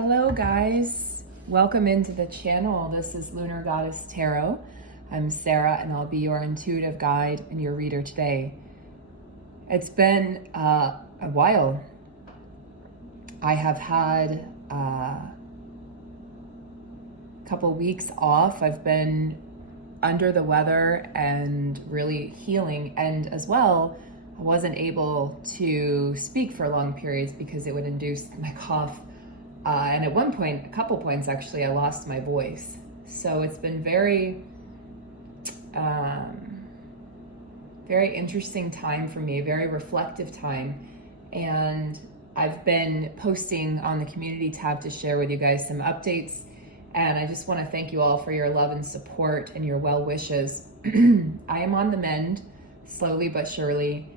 Hello guys, welcome into the channel. This is Lunar Goddess Tarot. I'm Sarah and I'll be your intuitive guide and your reader today. It's been a while. I have had a couple weeks off. I've been under the weather and really healing, and as well I wasn't able to speak for long periods because it would induce my cough. And at one point, a couple points actually, I lost my voice. So it's been very interesting time for me, very reflective time. And I've been posting on the community tab to share with you guys some updates. And I just want to thank you all for your love and support and your well wishes. I am on the mend, slowly but surely.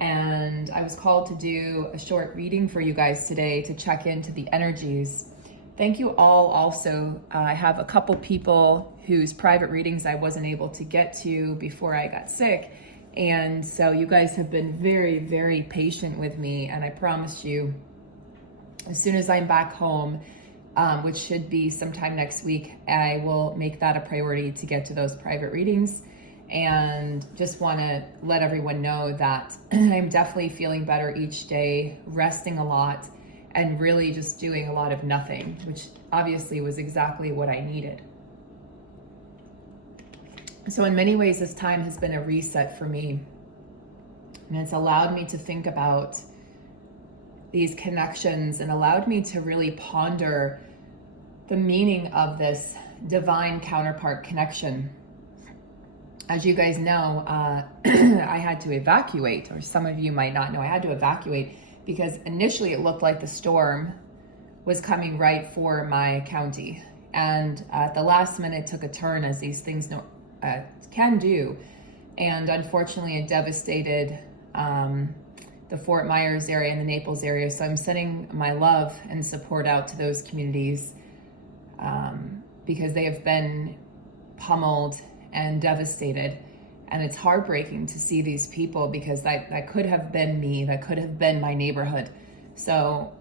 And I was called to do a short reading for you guys today to check into the energies. Thank you all also. I have a couple people whose private readings I wasn't able to get to before I got sick. And so you guys have been very, very patient with me. And I promise you, as soon as I'm back home, which should be sometime next week, I will make that a priority to get to those private readings. And just want to let everyone know that I'm definitely feeling better each day, resting a lot, and really just doing a lot of nothing, which obviously was exactly what I needed. So in many ways, this time has been a reset for me. And it's allowed me to think about these connections and allowed me to really ponder the meaning of this divine counterpart connection. As you guys know, I had to evacuate, or some of you might not know, I had to evacuate because initially it looked like the storm was coming right for my county. And at the last minute took a turn, as these things can do. And unfortunately it devastated the Fort Myers area and the Naples area. So I'm sending my love and support out to those communities because they have been pummeled and devastated, and it's heartbreaking to see these people because that could have been me, that could have been my neighborhood. So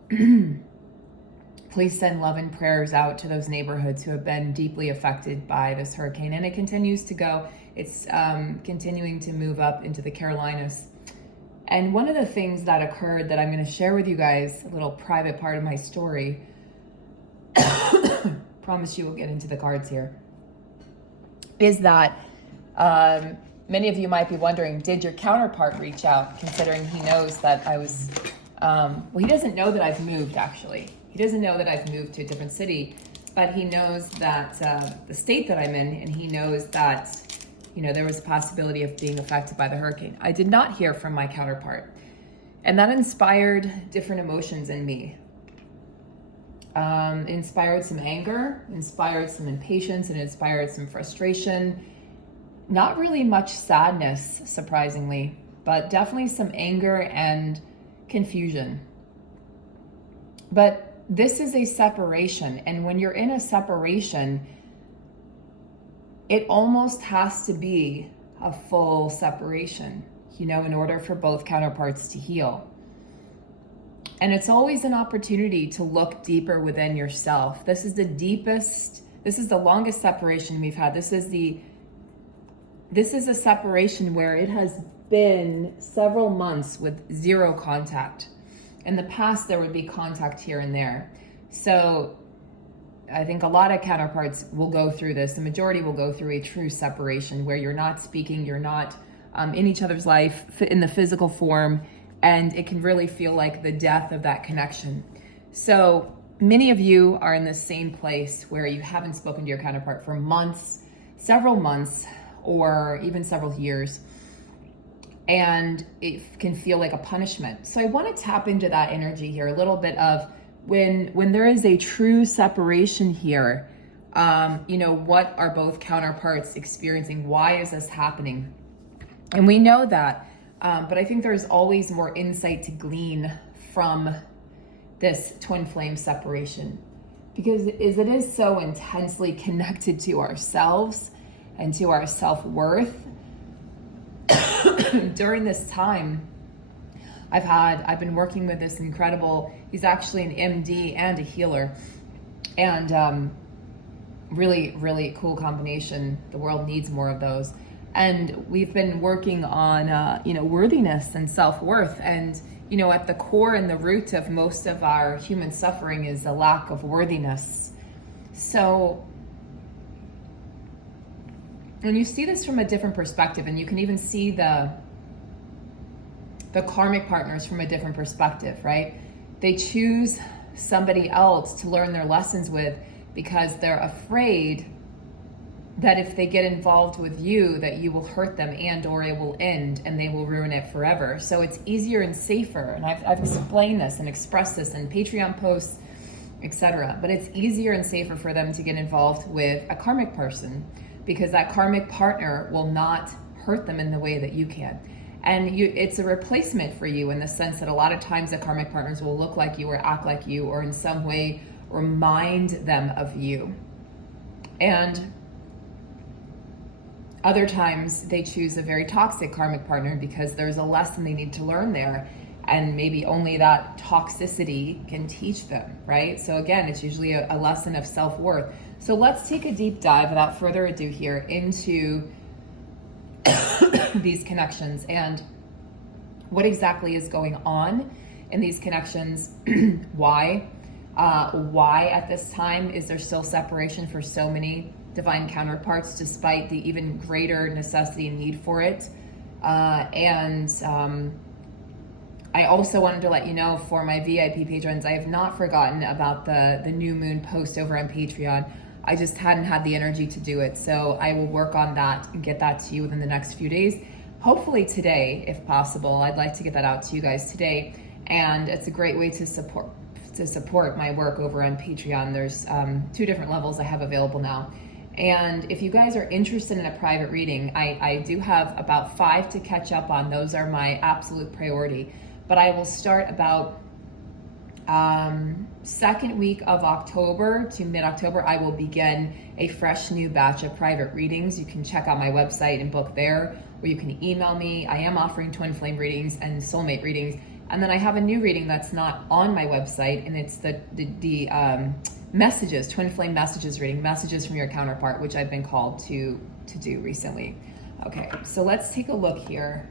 please send love and prayers out to those neighborhoods who have been deeply affected by this hurricane, and it continues to go. It's continuing to move up into the Carolinas. And one of the things that occurred that I'm going to share with you guys, a little private part of my story, promise you we'll get into the cards here, is that many of you might be wondering, did your counterpart reach out, considering he knows that I was, well, he doesn't know that I've moved, actually. He doesn't know that I've moved to a different city, but he knows that the state that I'm in, and he knows that, you know, there was a possibility of being affected by the hurricane. I did not hear from my counterpart, and that inspired different emotions in me. Inspired some anger, inspired some impatience, and inspired some frustration. Not really much sadness, surprisingly, but definitely some anger and confusion. But this is a separation, and when you're in a separation, it almost has to be a full separation, you know, in order for both counterparts to heal. And it's always an opportunity to look deeper within yourself. This is the deepest, this is the longest separation we've had. This is a separation where it has been several months with zero contact. In the past, there would be contact here and there. So I think a lot of counterparts will go through this. The majority will go through a true separation where you're not speaking, you're not in each other's life in the physical form, and it can really feel like the death of that connection. So many of you are in the same place where you haven't spoken to your counterpart for months, several months, or even several years. And it can feel like a punishment. So I want to tap into that energy here, a little bit of when there is a true separation here, you know, what are both counterparts experiencing? Why is this happening? And we know that, but I think there's always more insight to glean from this twin flame separation, because it is so intensely connected to ourselves and to our self-worth. During this time, I've been working with this incredible, he's actually an MD and a healer, And really, really cool combination. The world needs more of those. And we've been working on, worthiness and self-worth. And, at the core and the root of most of our human suffering is a lack of worthiness. So when you see this from a different perspective, and you can even see the karmic partners from a different perspective, right? They choose somebody else to learn their lessons with because they're afraid that if they get involved with you, that you will hurt them and or it will end and they will ruin it forever. So it's easier and safer. And I've explained this and expressed this in Patreon posts, etc. But it's easier and safer for them to get involved with a karmic person because that karmic partner will not hurt them in the way that you can. And it's a replacement for you in the sense that a lot of times the karmic partners will look like you or act like you or in some way remind them of you. And other times they choose a very toxic karmic partner because there's a lesson they need to learn there. And maybe only that toxicity can teach them, right? So again, it's usually a lesson of self-worth. So let's take a deep dive without further ado here into these connections and what exactly is going on in these connections. Why at this time is there still separation for so many divine counterparts despite the even greater necessity and need for it. I also wanted to let you know for my VIP patrons, I have not forgotten about the new moon post over on Patreon. I just hadn't had the energy to do it. So I will work on that and get that to you within the next few days. Hopefully today, if possible. I'd like to get that out to you guys today. And it's a great way to support my work over on Patreon. There's 2 different levels I have available now. And if you guys are interested in a private reading, I do have about 5 to catch up on. Those are my absolute priority. But I will start about second week of October to mid-October. I will begin a fresh new batch of private readings. You can check out my website and book there, or you can email me. I am offering Twinflame readings and soulmate readings. And then I have a new reading that's not on my website, and it's the messages, Twinflame messages reading, messages from your counterpart, which I've been called to do recently. Okay, so let's take a look here.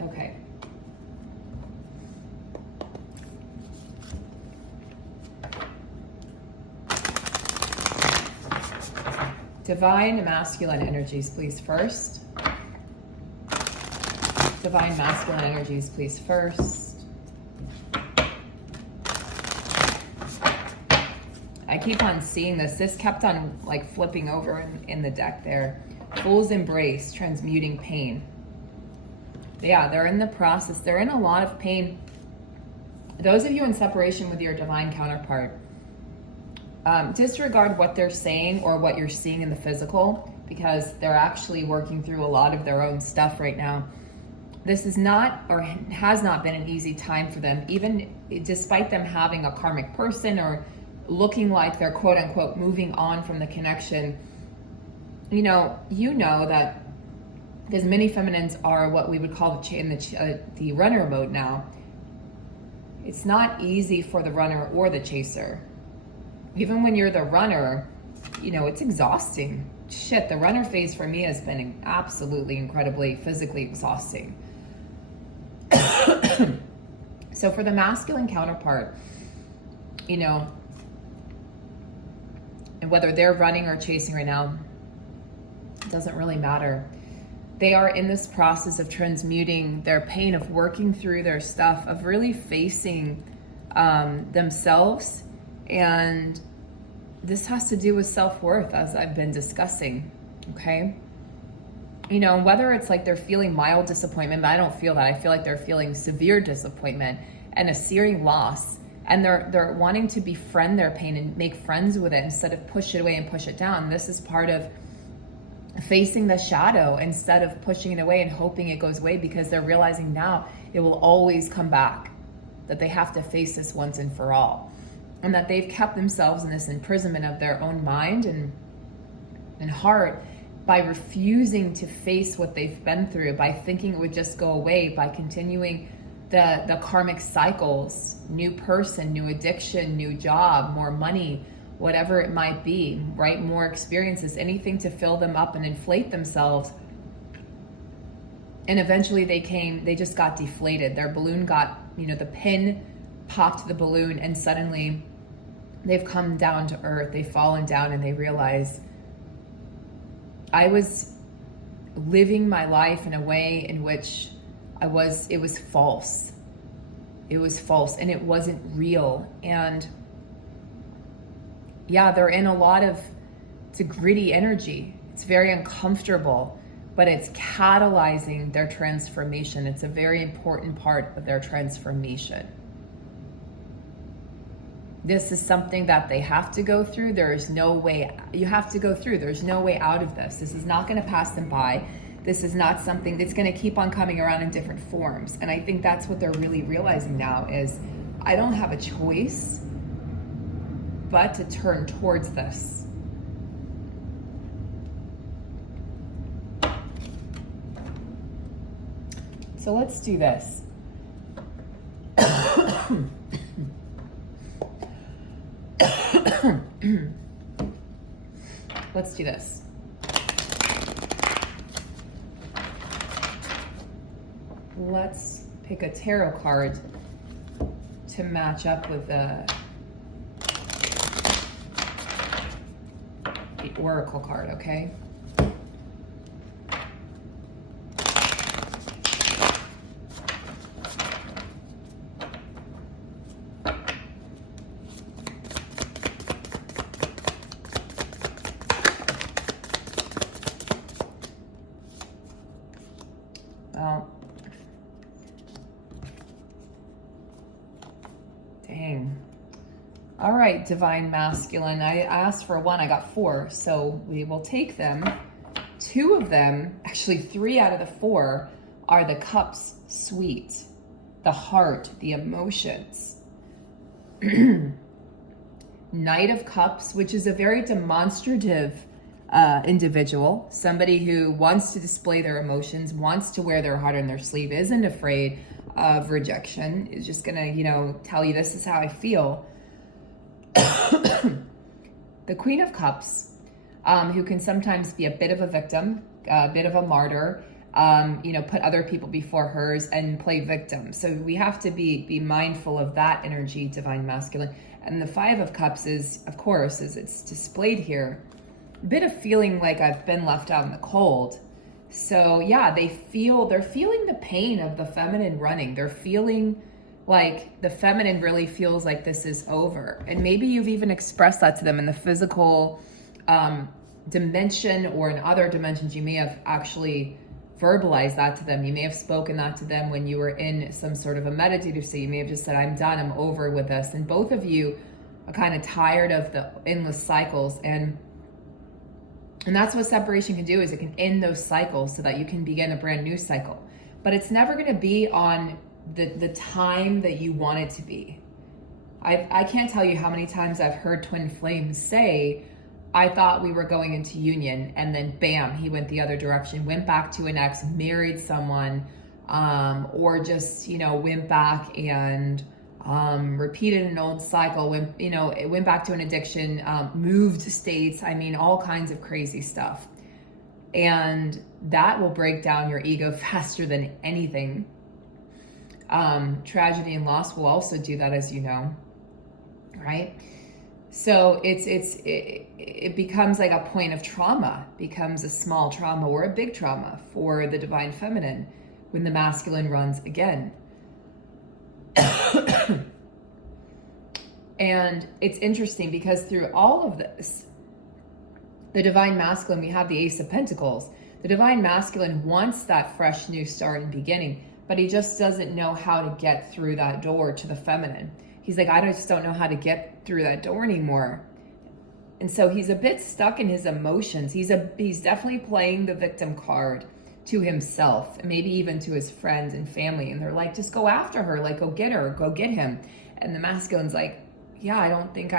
Okay. Divine masculine energies, please, first. Divine masculine energies, please, first. I keep on seeing this. This kept on like flipping over in the deck there. Fool's embrace, transmuting pain. Yeah, they're in the process. They're in a lot of pain. Those of you in separation with your divine counterpart, disregard what they're saying or what you're seeing in the physical, because they're actually working through a lot of their own stuff right now. This is not, or has not been, an easy time for them, even despite them having a karmic person or looking like they're quote unquote moving on from the connection. You know that because many feminines are what we would call the runner mode now. It's not easy for the runner or the chaser. Even when you're the runner, it's exhausting. Shit, the runner phase for me has been absolutely incredibly physically exhausting. So for the masculine counterpart, and whether they're running or chasing right now, it doesn't really matter. They are in this process of transmuting their pain, of working through their stuff, of really facing themselves. And this has to do with self-worth, as I've been discussing, okay? Whether it's like they're feeling mild disappointment, but I don't feel that. I feel like they're feeling severe disappointment and a searing loss. And they're wanting to befriend their pain and make friends with it instead of push it away and push it down. This is part of facing the shadow instead of pushing it away and hoping it goes away, because they're realizing now it will always come back, that they have to face this once and for all, and that they've kept themselves in this imprisonment of their own mind and heart by refusing to face what they've been through, by thinking it would just go away, by continuing the karmic cycles, new person, new addiction, new job, more money, whatever it might be, right? More experiences, anything to fill them up and inflate themselves. And eventually they just got deflated. Their balloon got, the pin popped the balloon, and suddenly they've come down to earth. They've fallen down and they realize, I was living my life in a way in which it was false. It was false and it wasn't real. And yeah, they're in it's a gritty energy. It's very uncomfortable, but it's catalyzing their transformation. It's a very important part of their transformation. This is something that they have to go through. There's no way, you have to go through. There's no way out of this. This is not going to pass them by. This is not something that's going to keep on coming around in different forms. And I think that's what they're really realizing now is, I don't have a choice but to turn towards this. So let's do this. Let's do this. Let's pick a tarot card to match up with the oracle card, okay? Well, dang. All right, Divine Masculine. I asked for one, I got 4, so we will take them. 2 of them, actually 3 out of the 4, are the cups sweet, the heart, the emotions. Knight of Cups, which is a very demonstrative individual, somebody who wants to display their emotions, wants to wear their heart on their sleeve, isn't afraid of rejection, is just gonna, tell you this is how I feel. The Queen of Cups, who can sometimes be a bit of a victim, a bit of a martyr, put other people before hers and play victim. So we have to be mindful of that energy, Divine Masculine. And the 5 of Cups is, of course, as it's displayed here, a bit of feeling like I've been left out in the cold. So yeah, they're feeling the pain of the feminine running. They're feeling like the feminine really feels like this is over. And maybe you've even expressed that to them in the physical dimension, or in other dimensions, you may have actually verbalized that to them. You may have spoken that to them when you were in some sort of a meditative state. You may have just said, I'm done, I'm over with this. And both of you are kind of tired of the endless cycles. And that's what separation can do, is it can end those cycles so that you can begin a brand new cycle. But it's never going to be on the time that you want it to be. I can't tell you how many times I've heard twin flames say, I thought we were going into union, and then bam, he went the other direction, went back to an ex, married someone, or just, went back and repeated an old cycle, it went back to an addiction, moved states, all kinds of crazy stuff. And that will break down your ego faster than anything. Tragedy and loss will also do that, as you know, right? So it becomes like a point of trauma, becomes a small trauma or a big trauma for the Divine Feminine when the masculine runs again. And it's interesting because through all of this, the Divine Masculine, we have the Ace of Pentacles. The Divine Masculine wants that fresh new start and beginning, but he just doesn't know how to get through that door to the feminine. He's like, I just don't know how to get through that door anymore. And so he's a bit stuck in his emotions. He's definitely playing the victim card to himself, and maybe even to his friends and family. And they're like, just go after her, like go get her, go get him. And the masculine's like, yeah, I don't think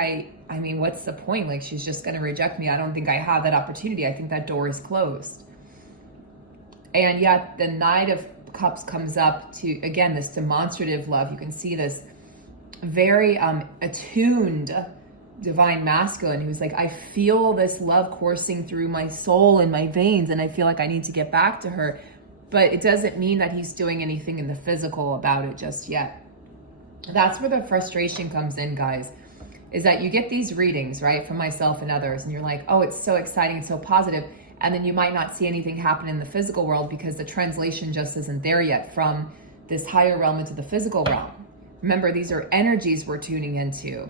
what's the point? Like, she's just gonna reject me. I don't think I have that opportunity. I think that door is closed. And yet the Knight of Cups comes up to, again, this demonstrative love. You can see this very attuned divine masculine who's like, I feel this love coursing through my soul and my veins, and I feel like I need to get back to her. But it doesn't mean that he's doing anything in the physical about it just yet. That's where the frustration comes in, guys, is that you get these readings, right, from myself and others, and you're like, oh, it's so exciting, it's so positive, and then you might not see anything happen in the physical world because the translation just isn't there yet from this higher realm into the physical realm. Remember, these are energies we're tuning into.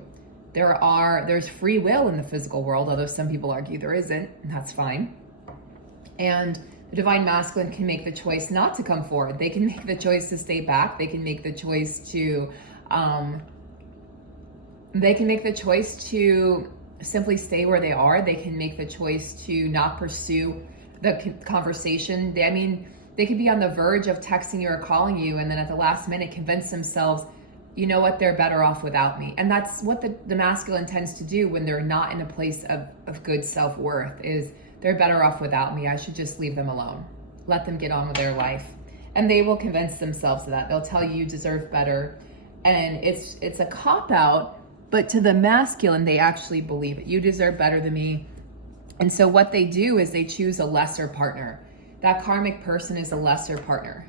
There's free will in the physical world, although some people argue there isn't, and that's fine. And the divine masculine can make the choice not to come forward. They can make the choice to stay back. They can make the choice to simply stay where they are. They can make the choice to not pursue the conversation. They could be on the verge of texting you or calling you, and then at the last minute convince themselves, you know what, they're better off without me. And that's what the masculine tends to do when they're not in a place of good self-worth, is they're better off without me. I should just leave them alone. Let them get on with their life. And they will convince themselves of that. They'll tell you deserve better. And it's a cop-out, but to the masculine, they actually believe it. You deserve better than me. And so what they do is they choose a lesser partner. That karmic person is a lesser partner.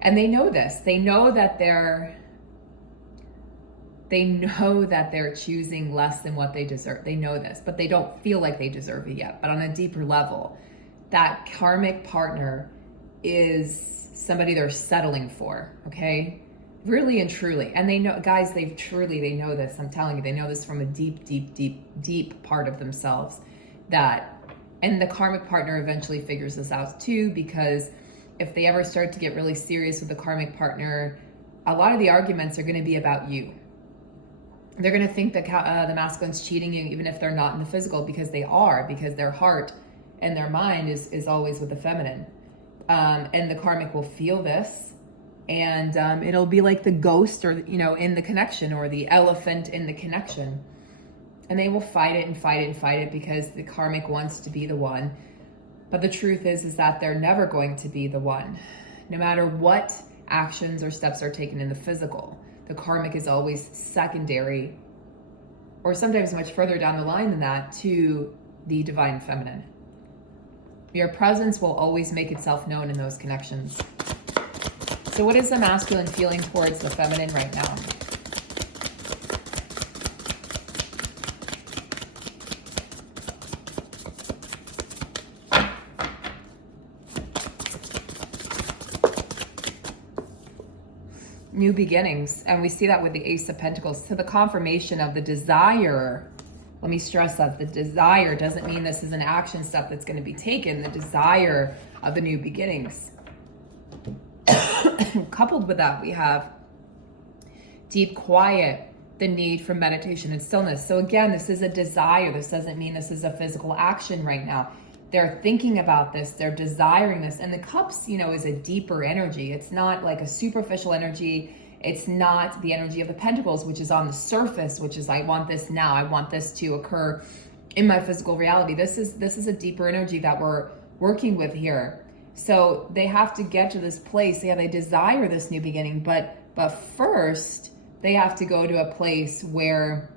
And they know this. They know that they're choosing less than what they deserve. They know this, but they don't feel like they deserve it yet. But on a deeper level, that karmic partner is somebody they're settling for, okay? Really and truly. And they know, guys, they know this. I'm telling you, they know this from a deep, deep, deep, deep part of themselves. And the karmic partner eventually figures this out too, because if they ever start to get really serious with the karmic partner, a lot of the arguments are going to be about you. They're going to think that the masculine's cheating you, even if they're not in the physical, because they are, because their heart and their mind is always with the feminine. And the karmic will feel this, and it'll be like the ghost, or, in the connection, or the elephant in the connection. And they will fight it and fight it and fight it because the karmic wants to be the one. But the truth is that they're never going to be the one. No matter what actions or steps are taken in the physical, the karmic is always secondary, or sometimes much further down the line than that, to the divine feminine. Your presence will always make itself known in those connections. So what is the masculine feeling towards the feminine right now? New beginnings. And we see that with the Ace of Pentacles. To the confirmation of the desire. Let me stress that the desire doesn't mean this is an action step that's going to be taken. The desire of the new beginnings. Coupled with that, we have deep quiet, the need for meditation and stillness. So again, this is a desire. This doesn't mean this is a physical action right now. They're thinking about this, they're desiring this. And the cups, is a deeper energy. It's not like a superficial energy. It's not the energy of the pentacles, which is on the surface, which is, I want this now. I want this to occur in my physical reality. This is a deeper energy that we're working with here. So they have to get to this place. Yeah, they desire this new beginning, but first they have to go to a place where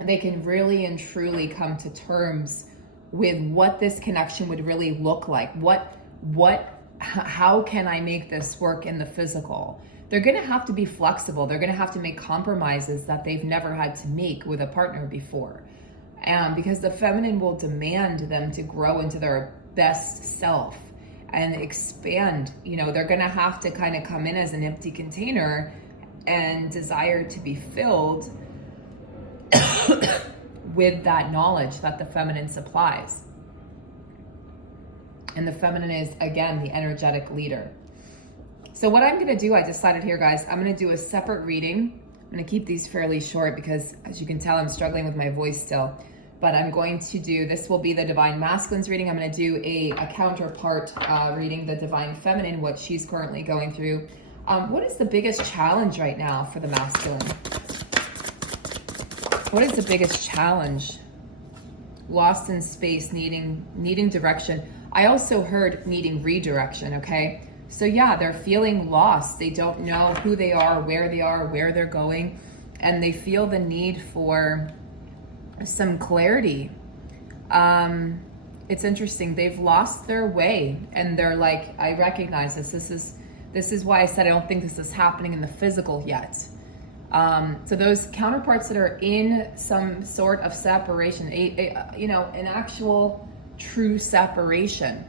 they can really and truly come to terms with what this connection would really look like. How can I make this work in the physical? They're going to have to be flexible. They're going to have to make compromises that they've never had to make with a partner before. Because the feminine will demand them to grow into their best self and expand. They're going to have to kind of come in as an empty container and desire to be filled with that knowledge that the feminine supplies. And the feminine is, again, the energetic leader. So what I'm going to do, I decided here, guys, I'm going to do a separate reading. I'm going to keep these fairly short because, as you can tell, I'm struggling with my voice still. But I'm going to do, this will be the Divine Masculine's reading. I'm going to do a counterpart reading, the Divine Feminine, what she's currently going through. What is the biggest challenge right now for the masculine? What is the biggest challenge? Lost in space, needing direction. I also heard needing redirection, okay? So yeah, they're feeling lost. They don't know who they are, where they're going, and they feel the need for some clarity. It's interesting. They've lost their way, and they're like, I recognize this. This is why I said I don't think this is happening in the physical yet. So those counterparts that are in some sort of separation, an actual true separation,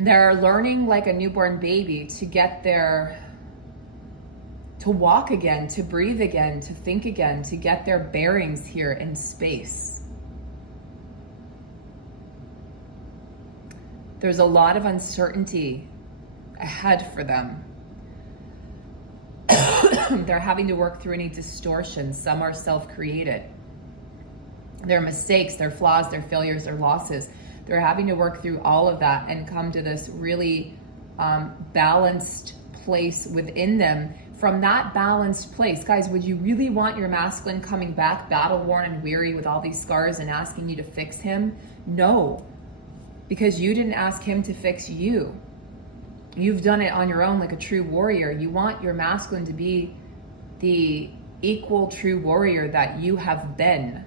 they're learning like a newborn baby to get their, to walk again, to breathe again, to think again, to get their bearings here in space. There's a lot of uncertainty ahead for them. They're having to work through any distortions. Some are self-created. Their mistakes, their flaws, their failures, their losses. They're having to work through all of that and come to this really balanced place within them. From that balanced place, guys, would you really want your masculine coming back battle-worn and weary with all these scars and asking you to fix him? No, because you didn't ask him to fix you. You've done it on your own like a true warrior. You want your masculine to be the equal true warrior that you have been.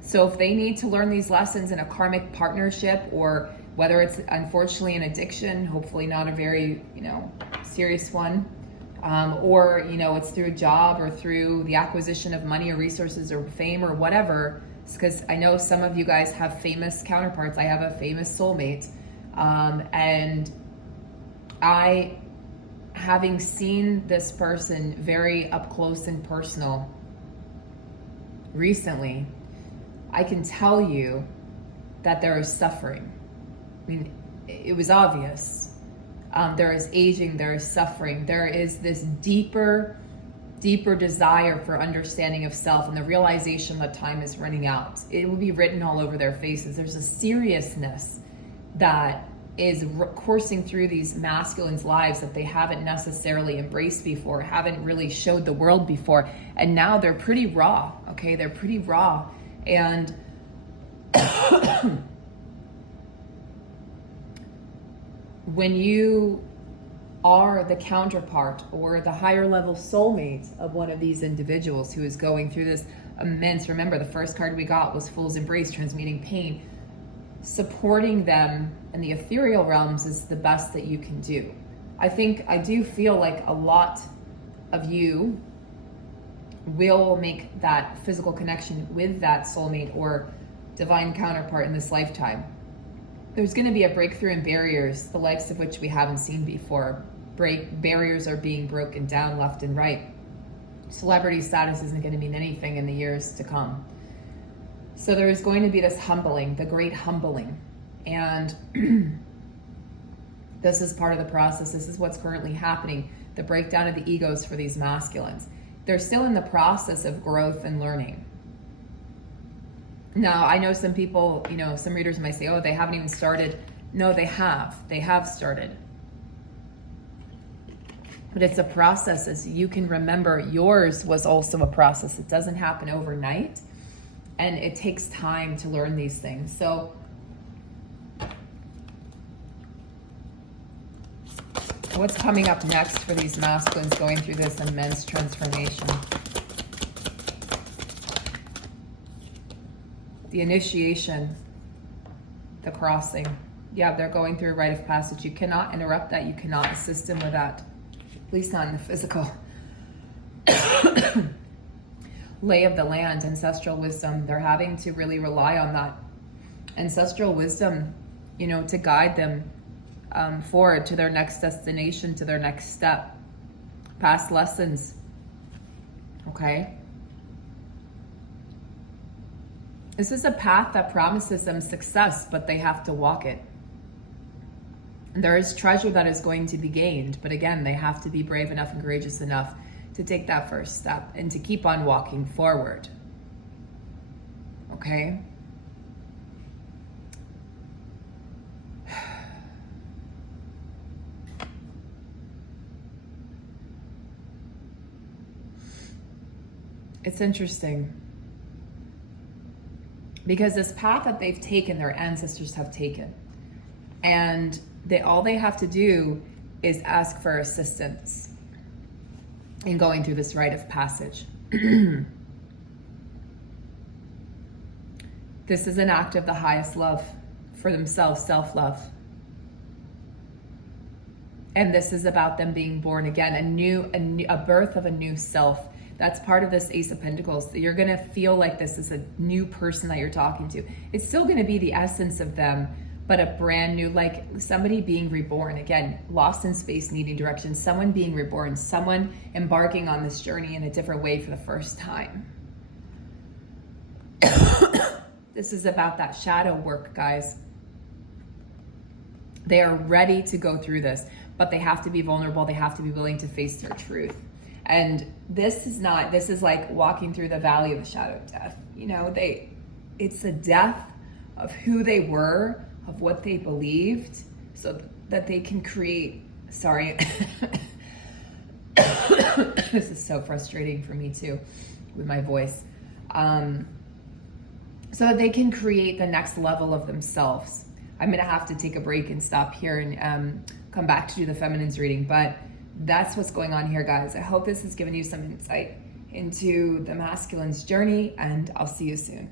So if they need to learn these lessons in a karmic partnership, or whether it's unfortunately an addiction, hopefully not a very, serious one, or, it's through a job or through the acquisition of money or resources or fame or whatever, because I know some of you guys have famous counterparts. I have a famous soulmate, and I, having seen this person very up close and personal recently, I can tell you that there is suffering. I mean, it was obvious. There is aging, there is suffering, there is this deeper desire for understanding of self and the realization that time is running out. It will be written all over their faces. There's a seriousness that is coursing through these masculines' lives that they haven't necessarily embraced before, haven't really showed the world before. And now they're pretty raw, okay? They're pretty raw. And when you are the counterpart or the higher level soulmate of one of these individuals who is going through this immense, remember the first card we got was Fool's Embrace, transmuting pain, supporting them in the ethereal realms is the best that you can do. I do feel like a lot of you will make that physical connection with that soulmate or divine counterpart in this lifetime. There's going to be a breakthrough in barriers, the likes of which we haven't seen before. Barriers are being broken down left and right. Celebrity status isn't going to mean anything in the years to come. So there is going to be this humbling, the great humbling. And this is part of the process. This is what's currently happening. The breakdown of the egos for these masculines. They're still in the process of growth and learning. Now, I know some people, some readers might say, oh, they haven't even started. No, they have. They have started. But it's a process. As you can remember, yours was also a process. It doesn't happen overnight. And it takes time to learn these things. So what's coming up next for these masculines going through this immense transformation? The initiation, the crossing. Yeah, they're going through a rite of passage. You cannot interrupt that. You cannot assist them with that. At least not in the physical. Lay of the land, ancestral wisdom. They're having to really rely on that ancestral wisdom, to guide them forward to their next destination, to their next step. Past lessons. Okay? This is a path that promises them success, but they have to walk it. There is treasure that is going to be gained, but again, they have to be brave enough and courageous enough to take that first step and to keep on walking forward. Okay? It's interesting because this path that they've taken, their ancestors have taken. And all they have to do is ask for assistance in going through this rite of passage. This is an act of the highest love for themselves, self-love. And this is about them being born again, a birth of a new self. That's part of this Ace of Pentacles. You're going to feel like this is a new person that you're talking to. It's still going to be the essence of them, but a brand new, like somebody being reborn. Again, lost in space, needing direction. Someone being reborn. Someone embarking on this journey in a different way for the first time. This is about that shadow work, guys. They are ready to go through this, but they have to be vulnerable. They have to be willing to face their truth. And this is like walking through the valley of the shadow of death. You know, it's a death of who they were, of what they believed, so that they can create, sorry, this is so frustrating for me too, with my voice. So that they can create the next level of themselves. I'm gonna have to take a break and stop here and come back to do the feminine's reading, but that's what's going on here, guys. I hope this has given you some insight into the masculine's journey, and I'll see you soon.